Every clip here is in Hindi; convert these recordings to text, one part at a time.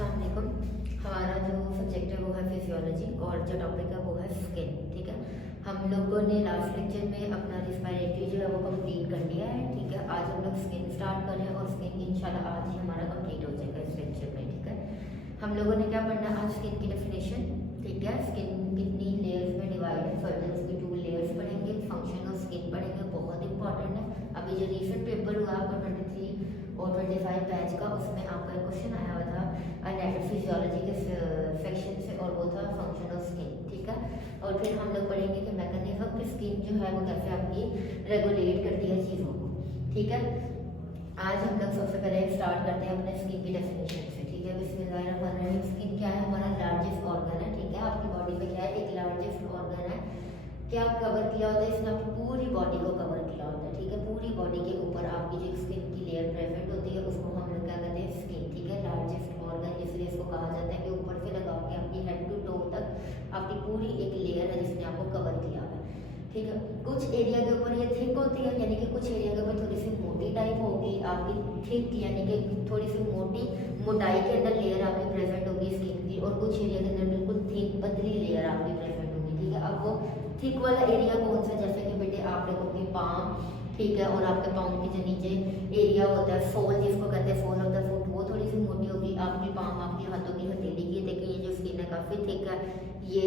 अस्सलाम वालेकुम। हमारा जो सब्जेक्ट है वो है फिजियोलॉजी और जो टॉपिक है वो है स्किन। ठीक है, हम लोगों ने लास्ट लेक्चर में अपना रिस्पायरेटरी जो है वो कंप्लीट कर लिया है। ठीक है, आज हम लोग स्किन स्टार्ट कर रहे हैं और स्किन इंशाल्लाह आज ही हमारा कंप्लीट हो जाएगा इस लेक्चर में। ठीक है, हम लोगों ने क्या पढ़ना है आज? स्किन की डेफिनेशन। ठीक है, स्किन कितनी लेयर्स में डिवाइड है, फर्दर उसकी 2 लेयर्स पढ़ेंगे, फंक्शन ऑफ स्किन पढ़ेंगे, बहुत इंपॉर्टेंट है। अभी जो रिसेंट पेपर हुआ आपका 23 और 25 बैच का, उसमें आपका एक क्वेश्चन आया हुआ था फिजियोलॉजी के सेक्शन से और वो था फंक्शन ऑफ स्किन। ठीक है, और फिर हम लोग पढ़ेंगे कि मैकेनिज्म की स्किन जो है वो कैसे आपकी रेगुलेट करती है चीज़ों को। ठीक है, आज हम लोग सबसे पहले स्टार्ट करते हैं अपने स्किन की डेफिनेशन से। ठीक है, बिस्मिल्लाहिर्रहमानिर्रहीम। स्किन क्या है? हमारा लार्जेस्ट ऑर्गन है। ठीक है, आपकी बॉडी में क्या है? एक लार्जेस्ट ऑर्गन है। क्या कवर किया होता है इसने? आपकी पूरी बॉडी को कवर किया होता है। ठीक है, पूरी बॉडी के ऊपर आपकी जो स्किन की लेयर प्रेजेंट होती है उसको हम लोग क्या कहते हैं? स्किन। ठीक है, लार्जेस्ट ऑर्गन इसलिए इसको कहा जाता है कि ऊपर से लगा के आपकी हेड टू टो तक आपकी पूरी एक लेयर है जिसने आपको कवर किया है। ठीक है, कुछ एरिया के ऊपर ये थिक होती है, यानी कि कुछ एरिया के ऊपर थोड़ी सी मोटी टाइप होगी आपकी थिक, यानी कि थोड़ी सी मोटी मोटाई के अंदर लेयर आपकी प्रेजेंट होगी स्किन की, और कुछ एरिया के अंदर बिल्कुल थिक पतली लेयर आपकी प्रेजेंट होगी। ठीक है, अब वो थिक वाला एरिया कौन सा? जैसे कि बेटे आप लोगों की पाम, ठीक है, और आपके पाँव के जो नीचे एरिया होता है सोल जिसको कहते हैं, सोल ऑफ द फुट, वो थोड़ी सी मोटी होगी। आपकी पाम, आपके हाथों की हथेली की, देखिए ये जो स्किन है काफ़ी थिक है, ये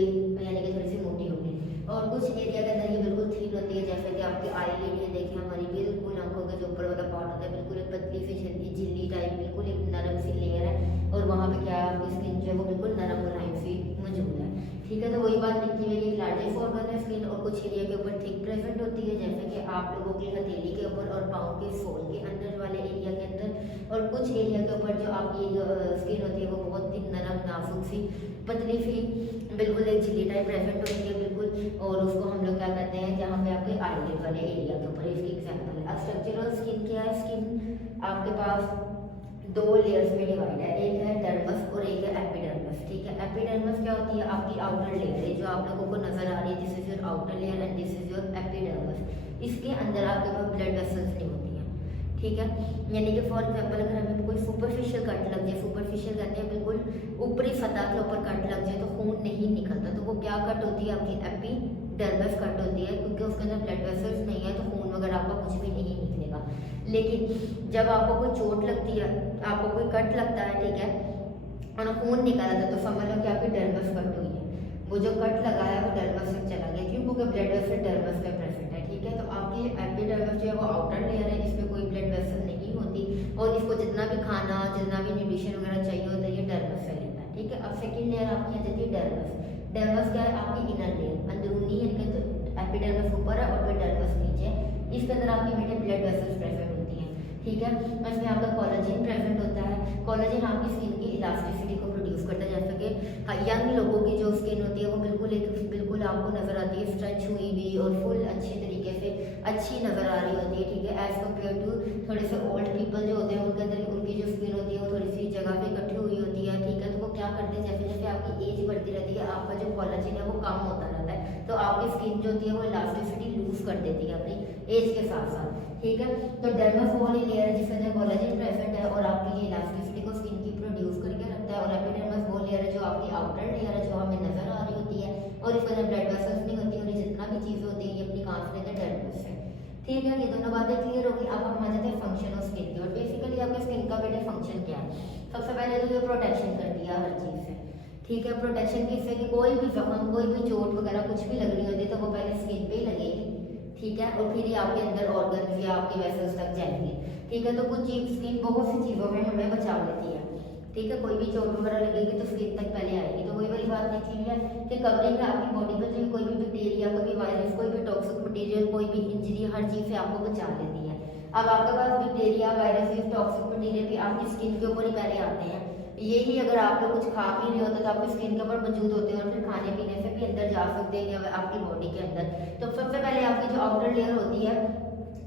यानी कि थोड़ी सी मोटी होगी। और कुछ एरिया के अंदर ये बिल्कुल थिक होती है, जैसे कि आपकी आई लिड है, देखिए हमारी बिल्कुल आंखों के जो ऊपर वाला पार्ट होता है बिल्कुल एक पतली सी झिल्ली टाइप, बिल्कुल एक नरम सी लेयर है, और वहाँ पे क्या है? आपकी स्किन जो है वो बिल्कुल नरम मुलायम सी मौजूद है। ठीक है, तो वही बात लिखी हुई है कि लार्जेस्ट ऑर्गन है स्किन, और कुछ एरिया के ऊपर थिक प्रेजेंट होती है, जैसे कि आप लोगों की हथेली के ऊपर और पाँव के सोल के अंदर वाले एरिया के अंदर, और कुछ एरिया के ऊपर जो आपकी स्किन होती है वो बहुत ही नरम नाजुक सी पतली सी बिल्कुल एक झिल्ली टाइप प्रेजेंट होती है बिल्कुल, और उसको हम लोग क्या कहते हैं? जहाँ पे आपके आईलिड वाले एरिया के ऊपर, इसकी एग्जाम्पल है। स्ट्रक्चरल स्किन क्या है? स्किन आपके पास 2 लेयर्स में डिवाइड है, एक है डर्मस और एक है एपिडर्मस। ठीक है, एपिडर्मस क्या होती है? आपकी आउटर लेयर है जो आप लोगों को नजर आ रही है, this is your outer layer and this is your epidermis. इसके अंदर आपके पास ब्लड वेसल्स नहीं होती हैं। ठीक है, यानी कि फॉर एग्जांपल अगर हमें कोई सुपरफिशियल कट लग जाए, सुपरफिशियल कहते हैं बिल्कुल ऊपरी सतह के ऊपर कट लग जाए तो खून नहीं निकलता, तो वो क्या कट होती है? आपकी एपिडर्मस कट होती है, क्योंकि उसके अंदर ब्लड वेसल्स नहीं है तो खून वगैरह आपका कुछ भी नहीं निकलेगा। लेकिन जब आपको कोई चोट लगती है, आपको कोई कट लगता है, ठीक है, और खून निकल आता है, तो समझ लो कि आपकी डर्मस कट हुई है। वो जो कट लगा है वो डर्मस से चला गया, क्यों? क्योंकि ब्लड वेसल डर्मस में प्रेजेंट है। ठीक है, तो आपकी एपिडर्मस जो है वो आउटर लेयर है, इसमें कोई ब्लड वेसल नहीं होती, और इसको जितना भी खाना, जितना भी न्यूट्रिशन वगैरह चाहिए होता है ये डर्मस से लेता है। ठीक है, अब सेकेंड लेयर आपकी आ जाती है डर्मस। डर्मस क्या है? आपकी इनर लेयर, अंदरूनी, यानी कि एपिडर्मस ऊपर है और फिर डर्मस नीचे है। इसके अंदर आपकी बेटे ब्लड वेसल्स प्रेजेंट होती हैं। ठीक है, इसमें आपका कोलाजन प्रेजेंट होता है। कोलाजन आपकी स्किन की इलास्टिसिटी को प्रोड्यूस करता है, जैसे कि यंग लोगों की जो स्किन होती है वो बिल्कुल आपको नजर आती है स्ट्रेच हुई हुई और फुल अच्छी तरीके से अच्छी नजर आ रही होती है। ठीक है, एज कम्पेयर टू थोड़े से ओल्ड पीपल जो होते हैं उनके अंदर उनकी जो स्किन होती है वो थोड़ी सी जगह पे इकट्ठी हुई होती है। ठीक है, तो वो क्या करते हैं? जैसे जैसे आपकी एज बढ़ती रहती है आपका जो कोलाजन है वो कम होता रहता है, तो आपकी स्किन जो होती है वो इलास्टिसिटी लूज कर देती है अपनी एज के साथ साथ। ठीक है, तो डर्मस वो वाली लेयर है जिसके अंदर कोलाजन प्रेजेंट है और आपकी ये इलास्टिसिटी को स्किन की प्रोड्यूस करके रखता है, और एपिडर्मस वो लेयर है जो आपकी आउटर लेयर है जो हमें नजर आ रही होती है, और इसके अंदर ब्लड वेसल्स नहीं होती, और ये जितना भी चीज़ होती है ये अपनी कहाँ से लेते हैं? डर्मस से। ठीक है, ये दोनों बातें क्लियर होगी। अब हम आ जाते हैं फंक्शन ऑफ स्किन की, और बेसिकली आपकी स्किन का बेटे फंक्शन क्या है? सबसे पहले तो ये प्रोटेक्शन करती है हर चीज़ से। ठीक है, प्रोटेक्शन किससे? कि कोई भी जख्म, कोई भी चोट वगैरह कुछ भी लग रही होती है तो वो पहले स्किन पे ही लगेगी। ठीक है, और फिर ये आपके अंदर ऑर्गन या आपके वेसल्स तक जाएंगे। ठीक है, तो कुछ चीज स्किन बहुत सी चीज़ों में हमें बचा लेती है। ठीक है, कोई भी चोट वगैरह लगेगी तो स्किन तक पहले आएगी, तो वही वाली बात लिखी हुई है कि कवरिंग है आपकी बॉडी पर, जो कोई भी बैक्टीरिया, कोई भी वायरस, कोई भी टॉक्सिक मटेरियल, कोई भी इंजरी, हर चीज़ से आपको बचा लेती है। अब आपके पास बैक्टीरिया, वायरस, टॉक्सिक मटेरियल भी आपकी स्किन के ऊपर ही पहले आते हैं। यही अगर आप लोग कुछ खा पी रहे होते तो आपकी स्किन के ऊपर मौजूद होते हैं, और फिर खाने पीने से भी अंदर जा सकते हैं आपकी बॉडी के अंदर। तो सबसे पहले आपकी जो आउटर लेयर होती है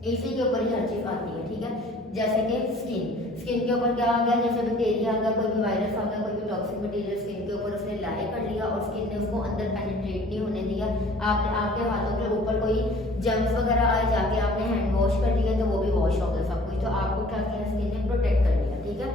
इसी के ऊपर ही हर चीज़ आती है। ठीक है, जैसे कि स्किन के ऊपर क्या आ गया? जैसे बैक्टीरिया आ गया, कोई भी वायरस आ गया, कोई भी टॉक्सिक मटेरियल स्किन के ऊपर उसने लाए कर लिया और स्किन ने उसको अंदर पेनिट्रेट नहीं होने दिया। आपने आपके हाथों के ऊपर कोई जर्म्स वगैरह आए, जाके आपने हैंड वॉश कर लिया तो वो भी वॉश हो गया सब कुछ, तो आपको क्या किया? स्किन ने प्रोटेक्ट कर लिया। ठीक है,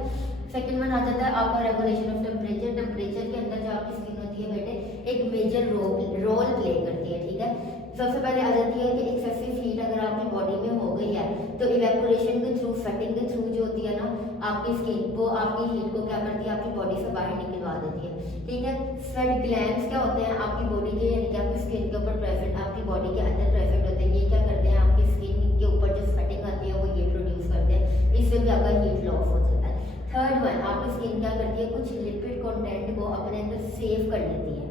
सेकंड वन आ जाता है आपका रेगुलेशन ऑफ टेम्परेचर। टेम्परेचर के अंदर जो आपकी स्किन होती है बेटे एक मेजर रोल प्ले करती है, ठीक है। सबसे पहले आ जाती है कि एक्सेसिव हीट अगर आपकी बॉडी में हो गई है तो इवेपोरेशन के थ्रू, स्वेटिंग के थ्रू जो होती है ना, आपकी स्किन को, आपकी हीट को क्या करती है, आपकी बॉडी से बाहर निकलवा देती है, ठीक है। स्वेट ग्लैंड्स क्या होते हैं आपकी बॉडी के, यानी कि आपकी स्किन के ऊपर प्रेजेंट, आपकी बॉडी के अंदर प्रेजेंट होते हैं। ये क्या करते हैं, आपकी स्किन के ऊपर जो स्वेटिंग आती है वो ये प्रोड्यूस करते हैं, इससे भी आपका हीट लॉस हो जाता है। थर्ड वन, आपकी स्किन क्या करती है, कुछ लिपिड कंटेंट को अपने अंदर सेव कर लेती है,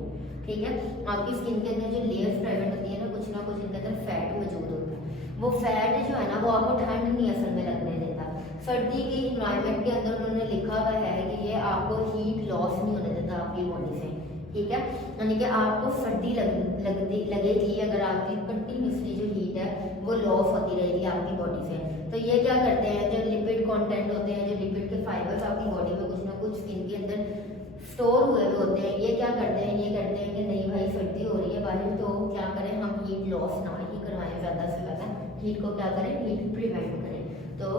ठीक है। आपकी स्किन के अंदर जो लेयर्स प्रेजेंट होती है ना, कुछ इनके अंदर फैट मौजूद होता है। वो फैट जो है ना वो आपको ठंड नहीं असल में लगने देता। सर्दी की इन्वायरमेंट के अंदर उन्होंने लिखा हुआ है कि ये आपको हीट लॉस नहीं होने देता आपकी बॉडी से, ठीक है। यानी कि आपको सर्दी लगेगी अगर आपकी कंटिन्यूसली जो हीट है वो लॉस होती रहेगी आपकी बॉडी से। तो ये क्या करते हैं, जो लिपिड कंटेंट होते हैं, जो लिपिड के फाइबर्स आपकी बॉडी में कुछ ना कुछ स्किन के अंदर स्टोर हुए होते हैं, ये क्या करते हैं, ये करते हैं कि नहीं भाई सर्दी हो रही है बाहर, तो क्या करें हम हीट लॉस ना ही करवाएं, ज़्यादा से ज़्यादा हीट को क्या करें, हीट प्रिवेंट करें। तो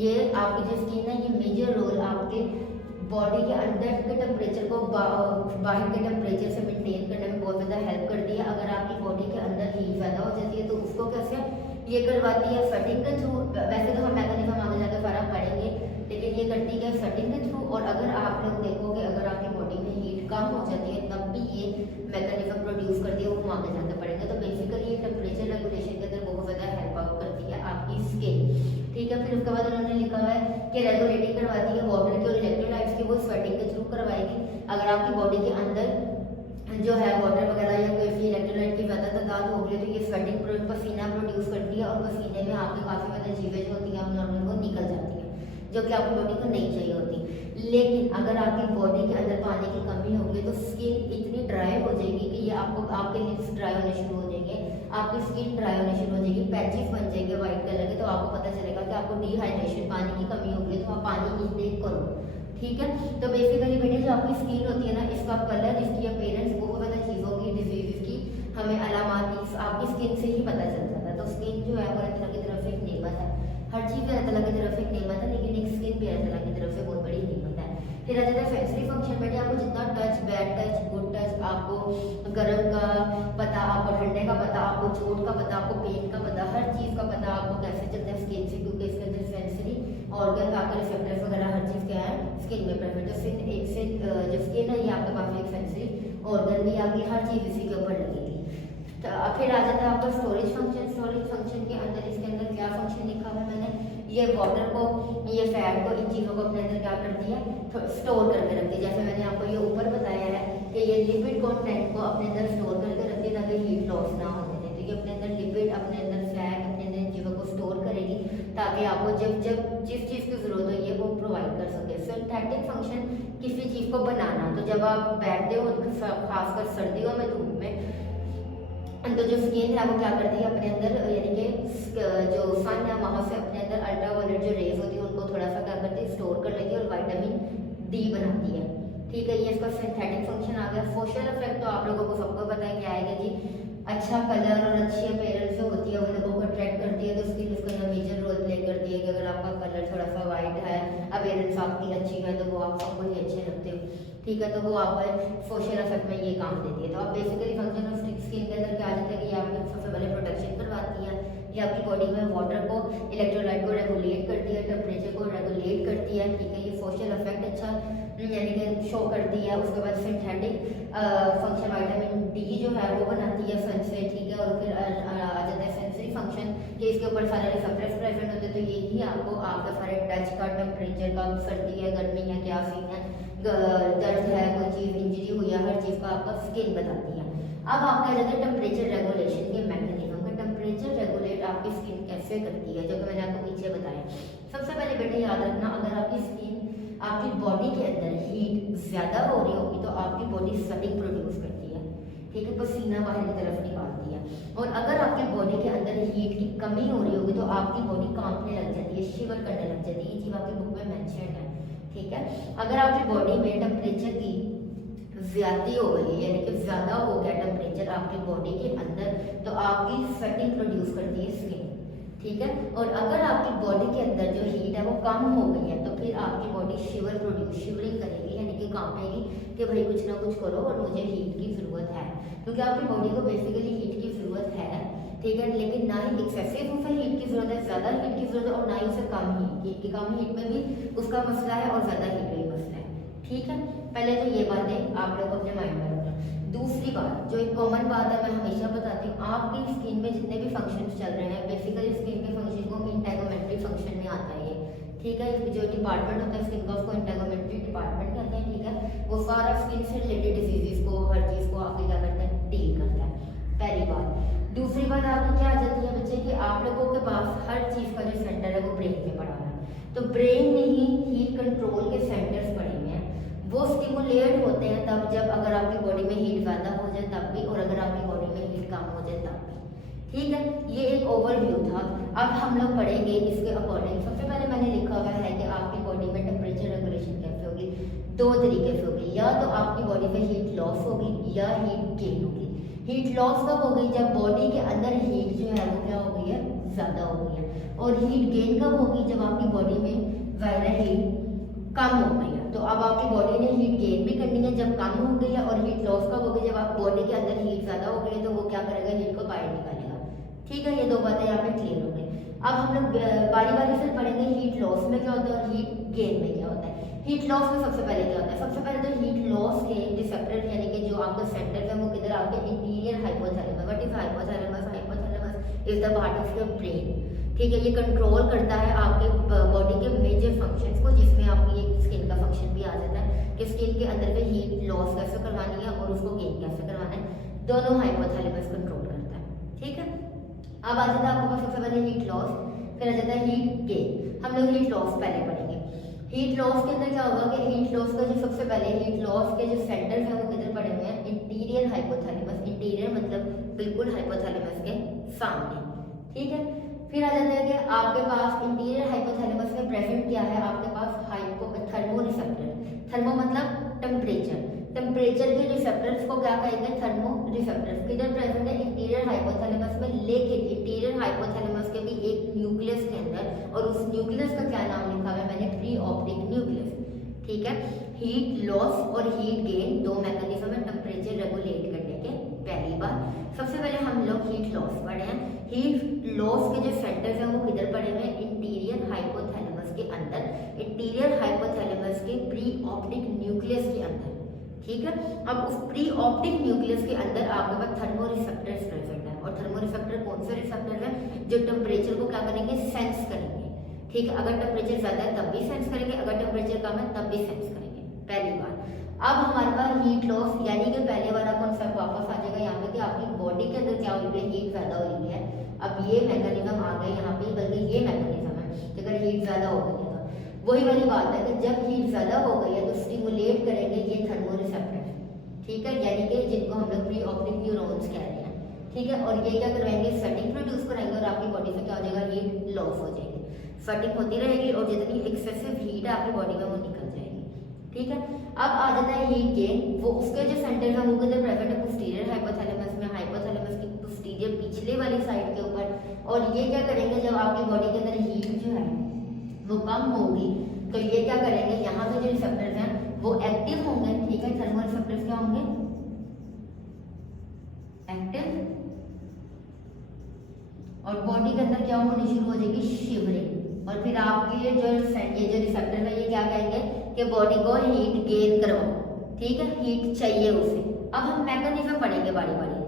ये आपकी जो स्किन है ये मेजर रोल आपके बॉडी के अंदर के टेम्परेचर को बाहर के टेम्परेचर से मेंटेन करने में बहुत ज़्यादा हेल्प करती है। अगर आपकी बॉडी के अंदर हीट ज़्यादा हो जाती है तो उसको कैसे ये करवाती है, स्वेटिंग के थ्रू। वैसे तो हम मैकेनिज्म आगे जाकर सारा पढ़ेंगे, लेकिन ये करती है स्वेटिंग के थ्रू। और अगर आप लोग देखोगे अगर आपकी बॉडी में हीट कम हो जाती है तब भी ये मैकेनिज्म प्रोड्यूस करती है, वो हम आगे जाकर पढ़ेंगे। तो बेसिकली ये टेम्परेचर रेगुलेशन के अंदर बहुत ज़्यादा हेल्प आउट करती है आपकी स्किन, ठीक है। फिर उसके बाद उन्होंने लिखा हुआ है कि रेगुलेटिंग करवाती है वाटर के और इलेक्ट्रोलाइट्स की, वो स्वेटिंग के थ्रू करवाएगी। अगर आपकी बॉडी के अंदर जो है वाटर वगैरह या कोई भी इलेक्ट्रोलाइट की ज़्यादा तादाद हो गई तो ये स्वेटिंग पसीना प्रोड्यूस करती है, और पसीने में आपकी काफ़ी ज़्यादा चीज़ें जो होती हैं नॉर्मल वो निकल जाती हैं, जो कि आपकी बॉडी को नहीं चाहिए होती। लेकिन अगर आपकी बॉडी के अंदर पानी की कमी होगी तो स्किन इतनी ड्राई हो जाएगी कि ये आपके लिप्स ड्राई होने शुरू हो जाएंगे, आपकी स्किन ड्राई होने शुरू हो जाएगी, पैचेस बन जाएंगे वाइट कलर के। तो आपको पता चलेगा कि आपको डिहाइड्रेशन, पानी की कमी होगी, तो आप पानी इनटेक करो, ठीक है। तो बेसिकली बेटे जो आपकी स्किन होती है ना, इसका कलर, इसकी अपीयरेंस, बहुत ज़्यादा चीज़ों की, डिजीज़ की हमें अलामात आपकी स्किन से ही पता चल जाता है। तो स्किन जो है वो अल्लाह ताला की तरफ से एक नेमत है, हर चीज़ अल्लाह ताला की तरफ से एक नेमत है, लेकिन एक स्किन भी अल्लाह ताला की तरफ से बहुत बड़ी नेमत है। फिर आ जाता है सेंसरी फंक्शन। बेटे आपको जितना touch, bad touch, good touch, आपको गर्म का पता, आपको ठंडे का पता, आपको चोट का पता, आपको पेन का पता, हर चीज़ का पता आपको कैसे चलता है स्किन से, क्योंकि इसके अंदर सेंसरी ऑर्गन, आपके रिसेप्टर्स वगैरह हर चीज़ क्या है स्किन में प्रेजेंट है। जो स्किन है ये आपके पास एक सेंसरी ऑर्गन भी, आपकी हर चीज़ इसी के ऊपर लगेगी। तो फिर आ जाता है आपका स्टोरेज फंक्शन। स्टोरेज फंक्शन के अंदर, इसके अंदर क्या फंक्शन लिखा हुआ है मैंने, ये वाटर को, ये फैट को, इन चीज़ों को अपने अंदर क्या करती है, स्टोर करके रखती है। जैसे मैंने आपको ये ऊपर बताया है कि ये लिपिड कंटेंट को अपने अंदर स्टोर करके रखती है ताकि हीट लॉस ना होने दें। तो ये अपने अंदर लिपिड, अपने अंदर फैट, अपने अंदर इन चीज़ों को स्टोर करेगी ताकि आपको जब जिस चीज़ की ज़रूरत हो ये वो प्रोवाइड कर सके। सिंथेटिक फंक्शन, किसी चीज़ को बनाना, तो जब आप बैठते हो खासकर सर्दियों में, धूप में, तो जो स्किन है वो क्या करती है अपने अंदर, यानी कि जो सन है वहाँ से अपने अंदर अल्ट्रावायलेट जो रेज होती है उनको थोड़ा सा क्या करती है, स्टोर कर लेती है और विटामिन डी बनाती है, ठीक है। ये इसका सिंथेटिक फंक्शन आ गया। सोशल इफेक्ट तो आप लोगों को सबको पता है क्या आएगा जी, अच्छा कलर और अच्छी अपीयरेंस जो होती है वो लोगों को अट्रैक्ट करती है, तो स्किन उसका यहाँ मेजर रोल प्ले करती है कि अगर आपका कलर थोड़ा सा वाइट है, अपीयरेंस आपकी अच्छी है, तो वो आप सबको ही अच्छे लगते हो, ठीक है। तो वो आपको सोशल इफेक्ट में ये काम देती है। तो आप बेसिकली फंक्शन ऑफ स्किन के अंदर क्या आ जाता है कि ये आपकी सबसे पहले प्रोटेक्शन करवाती है, ये आपकी बॉडी में वाटर को, इलेक्ट्रोलाइट को रेगुलेट करती है, टेम्परेचर को रेगुलेट करती है, ठीक है। ये सोशल इफेक्ट अच्छा यानी कि शो करती है। उसके बाद सिंथेटिक फंक्शन, विटामिन डी जो है वो बनाती है सन से, ठीक है। और फिर आ जाता है सेंसरी फंक्शन कि इसके ऊपर सारे रिसेप्टर्स प्रेजेंट होते हैं, तो यही आपको आपका सारे टच का, टेम्परेचर का, सर्दी है, गर्मी है, क्या सीन है, दर्द है, कोई चीज़ इंजरी हुई है, हर चीज़ का आपका स्किन बताती है। अब आपका जाता है टेम्परेचर रेगुलेशन के मैकेनिज्म का। टेम्परेचर रेगुलेट आपकी स्किन कैसे करती है, जो कि मैंने आपको पीछे बताया। सबसे पहले बेटे याद रखना, अगर आपकी स्किन, आपकी बॉडी के अंदर हीट ज़्यादा हो रही होगी तो आपकी बॉडी स्वेटिंग प्रोड्यूस करती है, ठीक है, पसीना बाहर की तरफ निकालती है। और अगर आपकी बॉडी के अंदर हीट की कमी हो रही होगी तो आपकी बॉडी कांपने लग जाती है, शिवर करने लग जाती है। ये चीज़ आपकी बुक में मेंशन है, ठीक है। अगर आपकी बॉडी में टेम्परेचर की ज्यादा हो गई, यानी कि ज़्यादा हो गया टेम्परेचर आपकी बॉडी के अंदर, तो आपकी स्वेटिंग प्रोड्यूस करती है स्किन, ठीक है। और अगर आपकी बॉडी के अंदर जो हीट है वो कम हो गई है तो फिर आपकी बॉडी शिवरिंग करेगी, यानी कि कांपेगी कि भाई कुछ ना कुछ करो और मुझे हीट की ज़रूरत है, क्योंकि आपकी बॉडी को बेसिकली हीट की ज़रूरत है, ठीक है। लेकिन ना ही एक्सेसिव उसे हीट की ज़रूरत है, ज़्यादा हीट की ज़रूरत है, और ना ही उसे कम हीट की कम हीट में भी उसका मसला है और ज़्यादा हीट में भी मसला है, ठीक है। पहले तो ये बातें आप लोग अपने माइंड में रखना। दूसरी बात जो एक कॉमन बात है, मैं हमेशा बताती हूँ, आपकी स्किन में जितने भी फंक्शंस चल रहे हैं, बेसिकली स्किन के फंक्शन को इंटेगोमेंट्री फंक्शन में आता है ये, ठीक है। जो डिपार्टमेंट होता है स्किन का उसको इंटेगोमेंट्री डिपार्टमेंट कहते हैं, ठीक है। वो सारा स्किन से रिलेटेड डिजीजेस को, हर चीज़ को आगे क्या करता है, डील करता है, पहली बात। दूसरी बात आपकी क्या आ जाती है बच्चे कि आप लोगों के पास हर चीज़ का जो सेंटर है वो ब्रेन में पड़ा हुआ है, तो ब्रेन में ही हीट कंट्रोल के सेंटर्स पड़े हुए हैं, वो स्टिमुलेट होते हैं तब जब अगर आपकी बॉडी में हीट ज़्यादा हो जाए तब भी, और अगर आपकी बॉडी में हीट कम हो जाए तब भी, ठीक है। ये एक ओवरव्यू था। अब हम लोग पढ़ेंगे इसके अकॉर्डिंग। सबसे पहले मैंने लिखा हुआ है कि आपकी बॉडी में टेम्परेचर रेगुलेशन कैसे होगी, दो तरीके से होगी, या तो आपकी बॉडी में हीट लॉस होगी या हीट गेन होगी। हीट लॉस कब होगी, जब बॉडी के अंदर हीट जो है वो क्या हो गई है, ज़्यादा हो गई है, और हीट गेन कब होगी, जब आपकी बॉडी में वायरल हीट कम हो गई है। तो अब आपकी बॉडी ने हीट गेन भी करनी है जब कम हो गई है, और हीट लॉस कब होगी, जब आप बॉडी के अंदर हीट ज़्यादा हो गई है, तो वो क्या करेगा, हीट को बाहर निकालेगा, ठीक है। ये दो बातें यहाँ पे क्लियर हो गई। अब हम लोग बारी बारी से पढ़ेंगे हीट लॉस में क्या होता है और हीट गेन में क्या होता है। हीट लॉस में सबसे पहले क्या होता है, सबसे पहले तो हीट लॉस के रिसेप्टर यानी कि जो आपका सेंटर है वो किधर, आपके interior hypothalamus. What is hypothalamus, hypothalamus is the part of your brain, ठीक है। ये कंट्रोल करता है आपके बॉडी के मेजर फंक्शंस को, जिसमें आपकी एक स्किन का फंक्शन भी आ जाता है कि स्किन के अंदर पे हीट लॉस कैसे करवानी है और उसको गेन कैसे करवाना है, दोनों हाइपोथैलेमस कंट्रोल करता है, ठीक है। अब आ जाता है आपके पास सबसे पहले हीट लॉस, फिर आ जाता है हीट गेन। हम लोग हीट लॉस पहले पढ़ेंगे। हीट लॉस के अंदर क्या होगा कि हीट लॉस का जो सबसे पहले हीट लॉस के जो सेंटर है वो किधर पड़े हुए हैं, इंटीरियर हाइपोथैलेमस। इंटीरियर मतलब बिल्कुल हाइपोथैलेमस के सामने, ठीक है। फिर आ जाता है कि आपके पास इंटीरियर हाइपोथैलेमस में प्रेजेंट क्या है, आपके पास थर्मो रिसेप्टर। थर्मो मतलब टेम्परेचर, टेम्परेचर के रिसेप्टर्स को क्या कहेंगे, थर्मो रिसेप्टर्स। किधर प्रेजेंट है, इंटीरियर हाइपोथैलेमस में। लेकिन इंटीरियर हाइपोथैलेमस के भी एक न्यूक्लियस के अंदर, और उस न्यूक्लियस का क्या नाम लिखा हुआ है मैंने, प्री ऑप्टिक न्यूक्लियस, ठीक है। हीट लॉस और हीट गेन दो मैकेनिज्म है टेम्परेचर रेगुलेट करने के। पहली बार सबसे पहले हम लोग हीट लॉस पढ़े हैं। हीट लॉस के जो सेंटर्स हैं वो किधर पड़े हुए हैं, इंटीरियर हाइपोथैलेमस के अंदर, इंटीरियर हाइपोथैलेमस के प्री ऑप्टिक न्यूक्लियस के अंदर, ठीक है। अब उस प्री ऑप्टिक न्यूक्लियस के अंदर आपके पास थर्मो रिसेप्टर्स प्रेजेंट है, और थर्मो रिसेप्टर कौन से रिसेप्टर है, जो टेम्परेचर को क्या करेंगे, सेंस करेंगे, ठीक है। अगर टेम्परेचर ज्यादा है तब भी सेंस करेंगे, अगर टेम्परेचर कम है तब भी सेंस करेंगे, पहली बार। अब हमारे पास हीट लॉस यानी कि पहले वाला कॉन्सेप्ट वापस आ जाएगा यहाँ पे कि आपकी बॉडी के अंदर क्या हुई है, हीट ज्यादा हुई है। अब ये मैकेनिज्म आ गए यहाँ पे, बल्कि ये मैकेनिज्म है कि अगर हीट ज्यादा हो गई है तो वही वाली बात है कि जब हीट ज्यादा हो गई है तो स्टिमुलेट करेंगे ये थर्मो रिसेप्टर, ठीक है, यानी कि जिनको हम लोग प्री ऑप्टिक न्यूरॉन्स कह रहे हैं, ठीक है। और ये क्या करवाएंगे, स्वेटिंग प्रोड्यूस कराएंगे, और आपकी बॉडी से क्या हो जाएगा, हीट लॉस हो जाएगी, स्वेटिंग होती रहेगी, और जितनी एक्सेसिव हीट है आपकी बॉडी में वो निकल जाएगी, ठीक है। अब आ जाता है हीट गेन। वो उसके जो सेंटर है वो किधर प्रेजेंट है, पोस्टीरियर हाइपोथैलेमस में, हाइपोथैलेमस की पोस्टीरियर पिछले वाली साइड के ऊपर। और ये क्या करेंगे, जब आपकी बॉडी के अंदर हीट जो है वो कम होगी तो ये क्या करेंगे, यहाँ के जो रिसेप्टर्स हैं वो एक्टिव होंगे, ठीक है। थर्मो रिसेप्टर्स क्या होंगे, एक्टिव, और बॉडी के अंदर क्या होनी शुरू हो जाएगी, शिवरिंग। और फिर आपके ये जो रिसेप्टर है ये क्या कहेंगे कि बॉडी को हीट गेन करवाओ, ठीक है, हीट चाहिए उसे। अब हम मैकेनिज्म पढ़ेंगे बारी बारी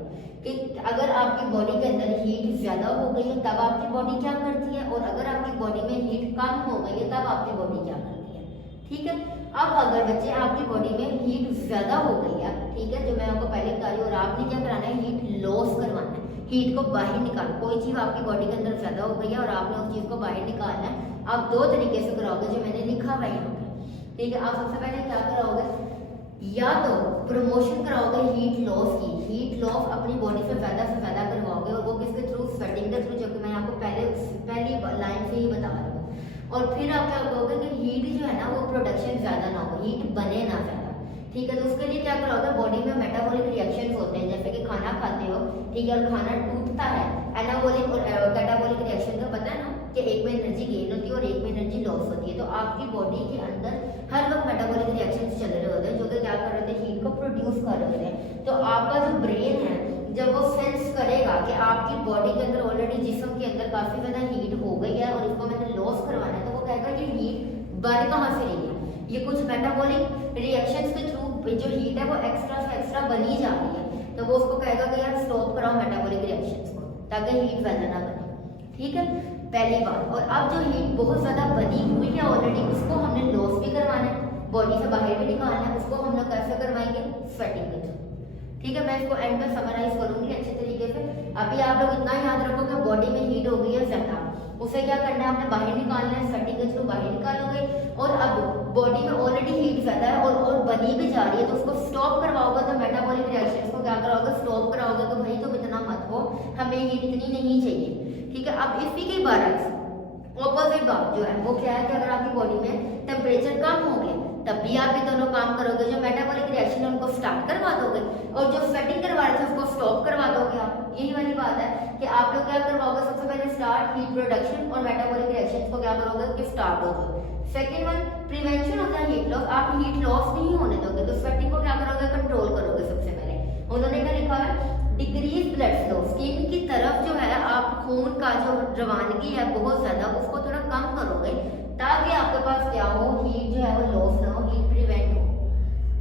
कि अगर आपकी बॉडी के अंदर हीट ज्यादा हो गई है तब आपकी बॉडी क्या करती है, और अगर आपकी बॉडी में हीट कम हो गई है तब आपकी बॉडी क्या करती है, ठीक है। अब अगर बच्चे आपकी बॉडी में हीट ज्यादा हो गई है, ठीक है, जो मैं आपको पहले बता रही हूँ, और आपने क्या कराना है, हीट लॉस करवाना है, हीट को बाहर निकाल। कोई चीज आपकी बॉडी के अंदर ज्यादा हो गई है और आपने उस चीज को बाहर निकालना है, आप दो तरीके से कराओगे जो मैंने लिखा हुआ है यहाँ पे, ठीक है। आप सबसे पहले क्या कराओगे, या तो प्रमोशन कराओगे हीट लॉस की, हीट लॉस अपनी बॉडी से ज्यादा करवाओगे, और वो किसके थ्रू, स्वेटिंग के थ्रू, जो कि मैं आपको पहली लाइन से ही बता रही हूँ। और फिर आप क्या करोगे कि हीट जो है ना वो प्रोडक्शन ज्यादा ना हो, हीट बने ना ज्यादा, ठीक है। तो उसके लिए क्या करा होगा, बॉडी में मेटाबॉलिक रिएक्शंस होते हैं, जैसे कि खाना खाते हो, ठीक है, और खाना टूटता है, एनाबॉलिक और कैटाबॉलिक रिएक्शन का पता है ना कि एक में एनर्जी गेन होती है और एक में एनर्जी लॉस होती है। तो आपकी बॉडी के अंदर हर वक्त मेटाबॉलिक रिएक्शंस चल रहे होते हैं, जो कि क्या कर रहे थे, हीट को प्रोड्यूस कर रहे थे। तो आपका जो ब्रेन है जब वो सेंस करेगा कि आपकी बॉडी के अंदर ऑलरेडी जिस्म के अंदर काफी ज्यादा हीट हो गई है और इसको मैंने लॉस करवाना है, तो वो कहेगा ये हीट बन कहाँ से रही है, ये कुछ मेटाबॉलिक रिएक्शंस के थ्रू जो हीट है वो एक्स्ट्रा से एक्स्ट्रा बनी जा रही है। तो वो उसको कहेगा कि यार स्टॉप कराओ मेटाबॉलिक रिएक्शंस को, ताकि हीट ज्यादा ना बने। ठीक है, पहली बात। और अब जो हीट बहुत ज्यादा बनी हुई है ऑलरेडी, उसको हमने लॉस भी करवाना है, बॉडी से बाहर भी निकालना है। उसको हम लोग कैसे करवाएंगे, स्वेटिंग के थ्रू। ठीक है, मैं इसको एंड में समराइज करूंगी अच्छे तरीके से। अभी आप लोग इतना याद रखो कि बॉडी में हीट हो गई है ज्यादा, उसे क्या करना है, आपने बाहर निकालना है, स्वेटिंग के थ्रू बाहर निकालोगे। और अब बॉडी में ऑलरेडी हीट ज्यादा है और बनी भी जा रही है, तो उसको स्टॉप करवाओगे, तो मेटाबॉलिक रिएक्शंस को क्या कराओगे, स्टॉप कराओगे। तो भाई तुम इतना मत हो, हमें हीट इतनी नहीं चाहिए। ठीक है, अब इसी के बरक्स ऑपोजिट बात जो है वो क्या है कि अगर आपकी बॉडी में टेम्परेचर कम हो गए, तब भी आप ये दोनों काम करोगे, जो मेटाबॉलिक रिएक्शन है उनको स्टार्ट करवा दोगे, और जो स्वेटिंग करवा रहे थे उसको स्टॉप करवा दोगे आप। यही वाली बात है कि आप लोग क्या करवाओगे, सबसे पहले स्टार्ट हीट प्रोडक्शन और मेटाबॉलिक रिएक्शंस को क्या करोगे कि स्टार्ट हो जाओ। Second one, prevention of the heat loss, आप हीट लॉस नहीं होने दोगे, तो स्वेटिंग को क्या करोगे, कंट्रोल करोगे। सबसे पहले उन्होंने क्या लिखा है, डिक्रीज ब्लड फ्लो, स्किन की तरफ जो है आप खून का जो रवानगी है बहुत ज्यादा, उसको थोड़ा कम करोगे, ताकि आपके पास क्या हो, हीट जो है वो लॉस ना हो, हीट प्रिवेंट हो।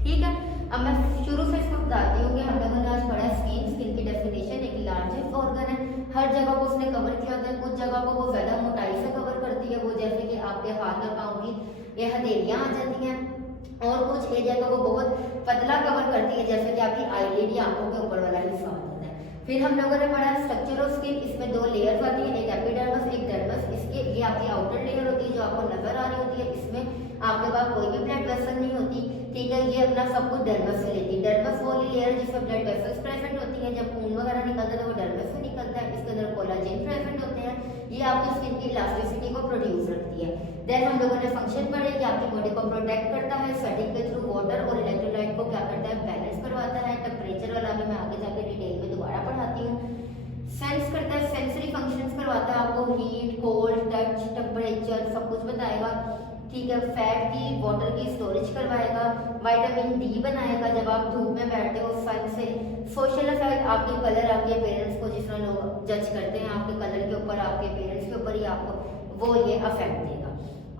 ठीक है, अब मैं शुरू से इसको बताती हूँ कि हम लोगों ने आज पढ़ा स्किन। स्किन की डेफिनेशन, एक लार्जेस्ट ऑर्गन है, हर जगह को उसने कवर किया होता है, कुछ जगह को वो ज्यादा मोटाई से कवर करती है, वो जैसे कि आपके हाथ और पाँव की ये हथेलियां आ जाती हैं, और कुछ एरिया को वो बहुत पतला कवर करती है, जैसे कि आपकी आईलिड या आंखों के ऊपर वाला हिस्सा होता है। फिर हम लोगों ने पढ़ा स्ट्रक्चर ऑफ स्किन, इसमें दो लेयर्स आती हैं, एक एपिडर्मिस एक डर्मिस। इसके ये आपकी आउटर लेयर होती है जो आपको नजर आ रही होती है, इसमें आपके पास कोई भी ब्लड वेसल नहीं होती। ठीक है, ये अपना सब कुछ डर्मिस से लेती है। डर्मिस वो लेयर जिसमें ब्लड वेसल्स प्रेजेंट होती है, जब खून वगैरह निकलता है तो वो डर्मिस से निकलता है। इसके अंदर कोलाजन प्रेजेंट होते हैं, ये आपकी स्किन की इलास्टिसिटी को प्रोड्यूस रखती है। देन हम लोगों ने फंक्शन पढ़े कि आपकी बॉडी को प्रोटेक्ट करता है, स्वेटिंग के थ्रू वाटर और इलेक्ट्रोलाइट को क्या करता है, बैलेंस करवाता है। टेम्परेचर वाला भी मैं आगे जाके डिटेल में दोबारा पढ़ाती हूँ। सेंस करता है, सेंसरी फंक्शंस करवाता है आपको, हीट, कोल्ड, टच, टेम्परेचर सब कुछ बताएगा। ठीक है, फैट की, वाटर की स्टोरेज करवाएगा, विटामिन डी बनाएगा जब आप धूप में बैठते हो सन से। सोशल इफेक्ट, आपके कलर, आपके पेरेंट्स को जिस तरह लोग जज करते हैं आपके कलर के ऊपर, आपके पेरेंट्स के ऊपर ही आपको वो ये अफेक्ट देगा।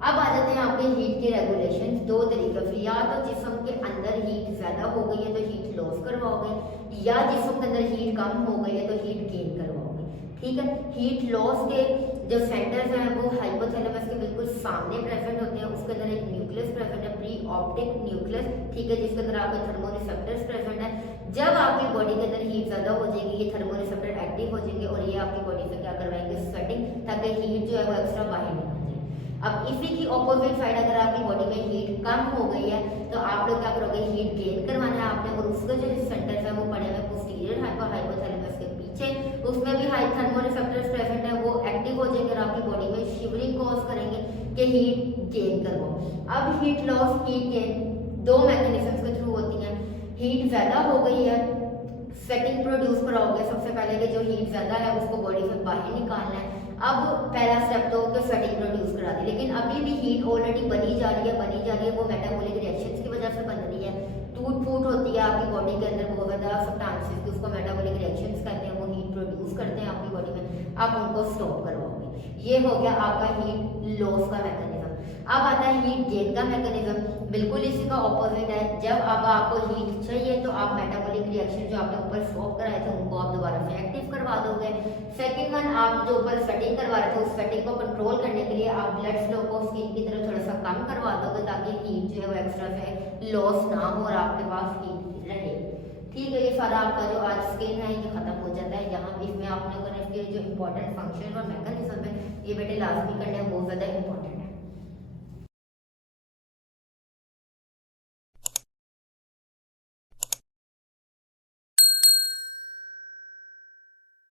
अब आ जाते हैं आपके हीट के रेगुलेशन। दो तरीके से, या तो जिस्म के अंदर हीट ज्यादा हो गई है तो हीट लॉस करवाओगे, या जिस्म के अंदर हीट कम हो गई है तो हीट गेन करवाओगे। ठीक है, हीट लॉस के जो सेंटर्स हैं वो हाइपोथैलेमस के बिल्कुल सामने प्रेजेंट होते हैं, उसके अंदर एक न्यूक्लियस प्रेजेंट है, प्री ऑप्टिक न्यूक्लियस। ठीक है, जिसके अंदर आपके थर्मोरिसेप्टर्स प्रेजेंट है। जब आपकी बॉडी के अंदर हीट ज्यादा हो जाएगी, ये थर्मोरिसेप्टर एक्टिव हो जाएंगे और ये आपकी बॉडी से क्या करवाएंगे, स्वेटिंग, ताकि हीट जो है वो एक्स्ट्रा बाहर निकल जाए। अब इसी की ऑपोजिट साइड, अगर आपकी बॉडी में हीट कम हो गई है तो आप लोग क्या करोगे, हीट गेन करवाना है आपने, और उसके जो सेंटर्स है वो पड़े हुए पोस्टीरियर हाइपोथैलेमस के पीछे, उसमें भी हाई थर्मोरिसेप्टर्स प्रेजेंट है, वो एक्टिव हो जाएंगे और आपकी बॉडी में शिवरिंग कॉज करेंगे कि हीट गेन करो। अब हीट लॉस, हीट गेन दो मैकेनिज्म के थ्रू होती है। हीट ज्यादा हो गई है, स्वेटिंग प्रोड्यूस कराओगे सबसे पहले कि जो हीट ज्यादा है उसको बॉडी से बाहर निकालना है। अब पहला स्टेप तो कि स्वेटिंग प्रोड्यूस करा दी, लेकिन अभी भी हीट ऑलरेडी बनी जा रही है, वो मेटाबॉलिक रिएक्शंस की वजह से बन रही है। टूट फूट होती है आपकी बॉडी के अंदर बहुत ज्यादा सब्सटेंसेस, उसको मेटाबॉलिक रिएक्शंस कहते हैं, वो हीट प्रोड्यूस करते हैं आपकी बॉडी में, आप उनको स्टॉप करवाओगे। ये हो गया आपका हीट लॉस का मैकेनिज्म। अब आता है हीट गेन का मैकेनिज्म, बिल्कुल इसी का ऑपोजिट है। जब अब आपको हीट चाहिए तो आप मेटाबॉलिक रिएक्शन जो आपने ऊपर स्टॉप कराए थे उनको आप दोबारा से एक्टिव करवा दोगे। सेकंड वन, आप जो ऊपर स्वेटिंग करवा रहे थे उस स्वेटिंग को कंट्रोल करने के लिए आप ब्लड फ्लो को स्किन की तरफ थोड़ा सा कम करवा दोगे, ताकि हीट जो है वो एक्स्ट्रा से लॉस ना हो और आपके पास हीट रहे। ठीक है, ये सारा आपका जो आज स्किन है ये खत्म हो जाता है। यहाँ इसमें आप लोगों ने इसके जो इंपॉर्टेंट फंक्शन और मैकेनिज्म है ये बेटे लाजमी करना है, बहुत ज्यादा इंपॉर्टेंट।